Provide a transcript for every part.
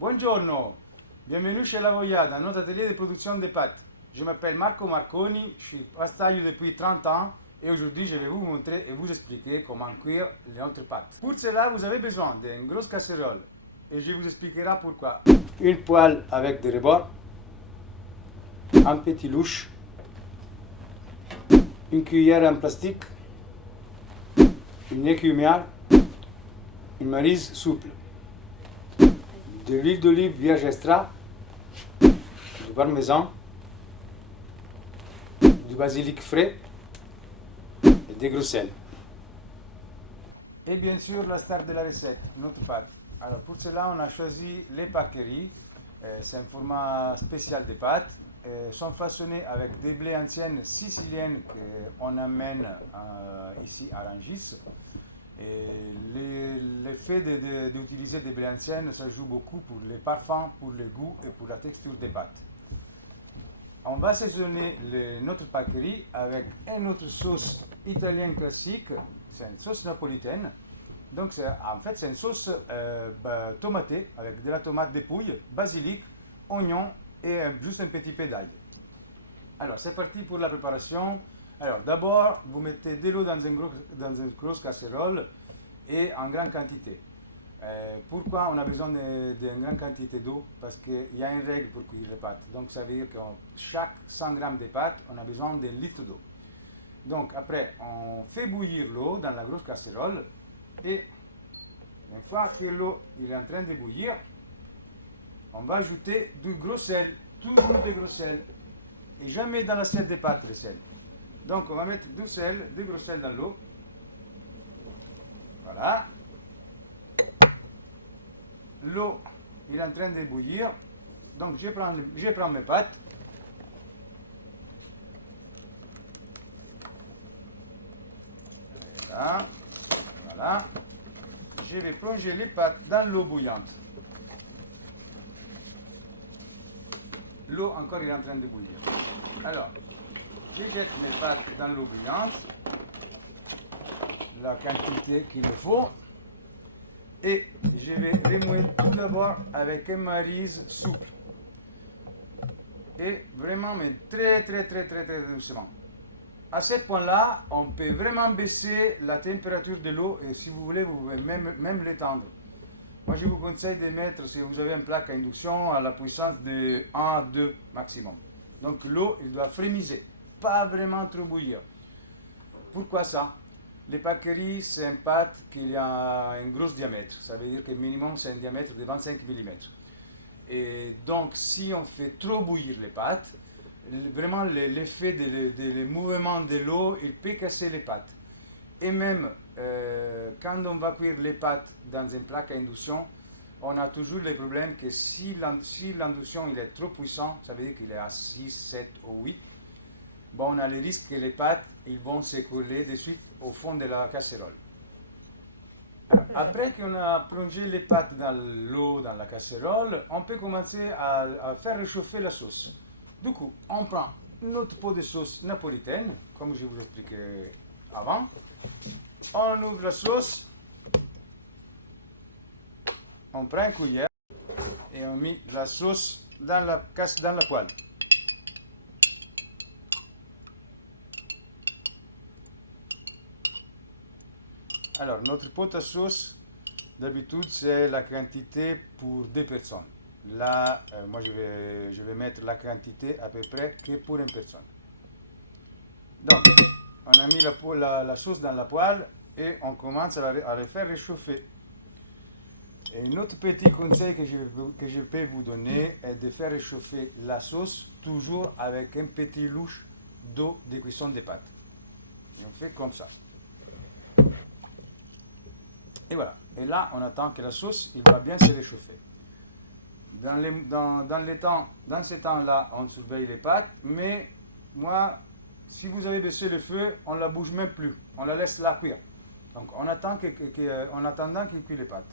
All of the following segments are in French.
Buongiorno, bienvenue chez La Voya, dans notre atelier de production de pâtes. Je m'appelle Marco Marconi, je suis pastaio depuis 30 ans et aujourd'hui je vais vous montrer et vous expliquer comment cuire notre pâte. Pour cela, vous avez besoin d'une grosse casserole et je vous expliquerai pourquoi. Une poêle avec des rebords, un petit louche, une cuillère en plastique, une écumière, une maryse souple, de l'huile d'olive vierge extra, du parmesan, du basilic frais et des gros sel. Et bien sûr la star de la recette, notre pâte. Alors pour cela on a choisi les pâqueries, c'est un format spécial de pâtes, sont façonnées avec des blés anciennes siciliennes qu'on amène ici à Rungis. Et l'effet d'utiliser des blés anciennes, ça joue beaucoup pour les parfums, pour le goût et pour la texture des pâtes. On va assaisonner notre pâquerie avec une autre sauce italienne classique, c'est une sauce napolitaine. Donc en fait c'est une sauce tomatée avec de la tomate dépouille, basilic, oignon et juste un petit peu d'ail. Alors c'est parti pour la préparation. Alors d'abord vous mettez de l'eau dans une grosse casserole et en grande quantité. Pourquoi on a besoin d'une grande quantité d'eau? Parce qu'il y a une règle pour cuire les pâtes. Donc ça veut dire que chaque 100 g de pâtes, on a besoin d'un litre d'eau. Donc après, on fait bouillir l'eau dans la grosse casserole et une fois que l'eau est en train de bouillir, on va ajouter du gros sel, toujours du gros sel. Et jamais dans l'assiette des pâtes le sel. Donc on va mettre du gros sel dans l'eau. Voilà. L'eau est en train de bouillir. Donc je prends mes pâtes. Voilà. Voilà. Je vais plonger les pâtes dans l'eau bouillante. L'eau encore est en train de bouillir. Alors, je jette mes pâtes dans l'eau bouillante, la quantité qu'il faut, et je vais remuer tout d'abord avec une maryse souple. Et vraiment, mais très doucement. À ce point-là, on peut vraiment baisser la température de l'eau et si vous voulez, vous pouvez même l'étendre. Moi, je vous conseille de mettre, si vous avez un plaque à induction, à la puissance de 1 à 2 maximum. Donc l'eau, elle doit frémiser, pas vraiment trop bouillir. Pourquoi ça? Les pâqueries, c'est une pâte qui a un gros diamètre. Ça veut dire que minimum, c'est un diamètre de 25 mm. Et donc, si on fait trop bouillir les pâtes, vraiment l'effet des mouvements de l'eau, il peut casser les pâtes. Et même quand on va cuire les pâtes dans une plaque à induction, on a toujours le problème que si l'induction il est trop puissant, ça veut dire qu'il est à 6, 7 ou 8, bon, on a le risque que les pâtes ils vont se coller de suite au fond de la casserole. Après qu'on a plongé les pâtes dans l'eau, dans la casserole, on peut commencer à faire réchauffer la sauce. Du coup, on prend notre pot de sauce napolitaine, comme je vous expliquais avant. On ouvre la sauce, on prend une cuillère et on met la sauce dans la poêle. Alors, notre pot à sauce, d'habitude, c'est la quantité pour 2 personnes. Là, moi, je vais mettre la quantité à peu près que pour une personne. Donc, on a mis la sauce dans la poêle et on commence à la faire réchauffer. Et un autre petit conseil que je peux vous donner est de faire réchauffer la sauce toujours avec un petit louche d'eau de cuisson des pâtes. Et on fait comme ça. Et voilà. Et là, on attend que la sauce il va bien se réchauffer. Dans ce temps-là, on surveille les pâtes, mais moi, si vous avez baissé le feu, on ne la bouge même plus. On la laisse là cuire. Donc, on attend en attendant qu'il cuise les pâtes.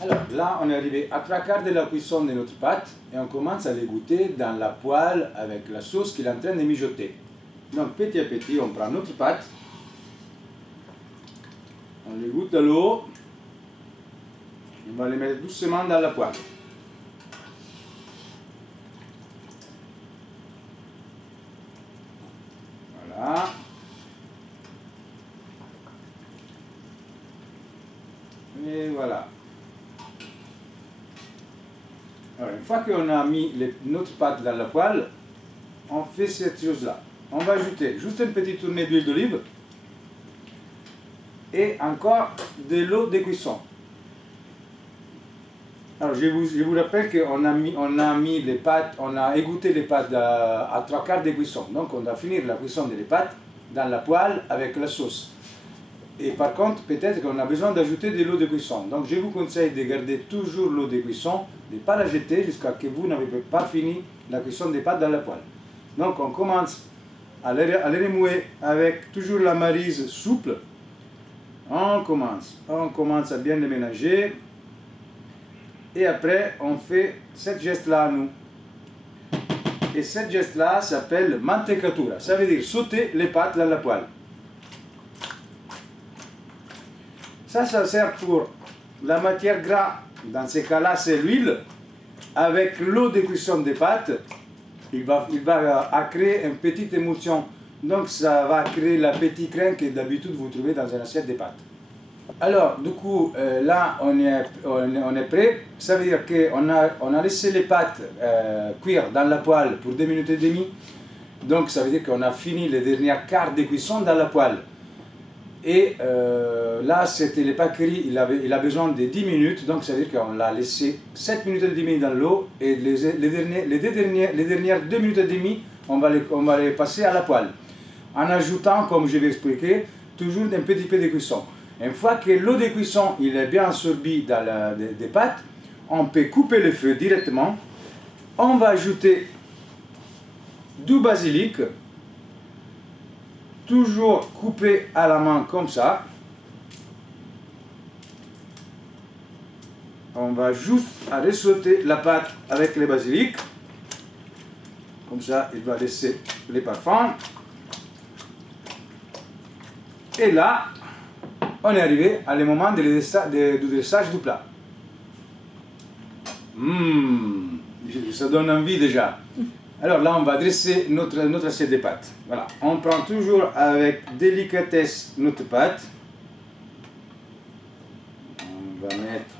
Alors, là, on est arrivé à 3/4 de la cuisson de notre pâte et on commence à les goûter dans la poêle avec la sauce qu'il est en train de mijoter. Donc, petit à petit, on prend notre pâte, on les goûte à l'eau, on va les mettre doucement dans la poêle. Voilà. Et voilà. Alors, une fois qu'on a mis notre pâte dans la poêle, on fait cette chose-là. On va ajouter juste une petite tournée d'huile d'olive et encore de l'eau de cuisson. Alors, je vous rappelle qu'on a mis les pâtes, on a égoutté les pâtes à 3/4 de cuisson. Donc, on doit finir la cuisson des pâtes dans la poêle avec la sauce. Et par contre, peut-être qu'on a besoin d'ajouter de l'eau de cuisson. Donc, je vous conseille de garder toujours l'eau de cuisson, de ne pas la jeter jusqu'à ce que vous n'avez pas fini la cuisson des pâtes dans la poêle. Donc, on commence à les remouer avec toujours la maryse souple. On commence à bien les mélanger. Et après, on fait cette geste-là à nous. Et cette geste-là s'appelle mantecatura. Ça veut dire sauter les pâtes dans la poêle. Ça sert pour la matière grasse. Dans ce cas-là, c'est l'huile. Avec l'eau de cuisson des pâtes, il va créer une petite émulsion. Donc, ça va créer la petite crème que d'habitude vous trouvez dans une assiette de pâtes. Alors, du coup, là, on est prêt. Ça veut dire qu'on a laissé les pâtes cuire dans la poêle pour 2 minutes et demie. Donc, ça veut dire qu'on a fini les dernières quarts de cuisson dans la poêle. Et là, c'était les pâqueries, il a besoin de 10 minutes. Donc, ça veut dire qu'on l'a laissé 7 minutes et demie dans l'eau. Et les dernières 2 minutes et demie, on va les passer à la poêle. En ajoutant, comme je vais expliquer, toujours un petit peu de cuisson. Une fois que l'eau de cuisson il est bien absorbée dans des pâtes, on peut couper le feu directement. On va ajouter du basilic, toujours coupé à la main comme ça. On va juste ressauter la pâte avec le basilic. Comme ça, il va laisser les parfums. Et là, on est arrivé à le moment du dressage du plat. Ça donne envie déjà. Alors là, on va dresser notre assiette de pâtes. Voilà. On prend toujours avec délicatesse notre pâte. On va mettre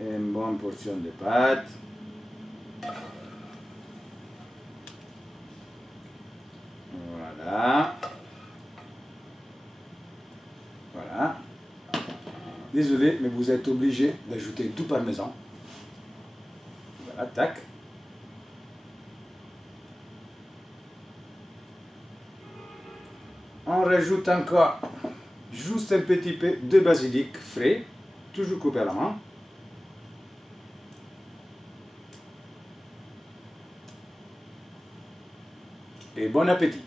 une bonne portion de pâte. Voilà. Voilà. Désolé, mais vous êtes obligé d'ajouter du parmesan. Voilà, tac. On rajoute encore juste un petit peu de basilic frais, toujours coupé à la main. Et bon appétit!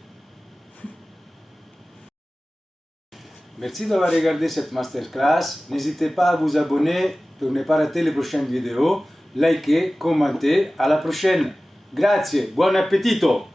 Merci d'avoir regardé cette masterclass. N'hésitez pas à vous abonner pour ne pas rater les prochaines vidéos. Likez, commentez. À la prochaine. Grazie, buon appetito!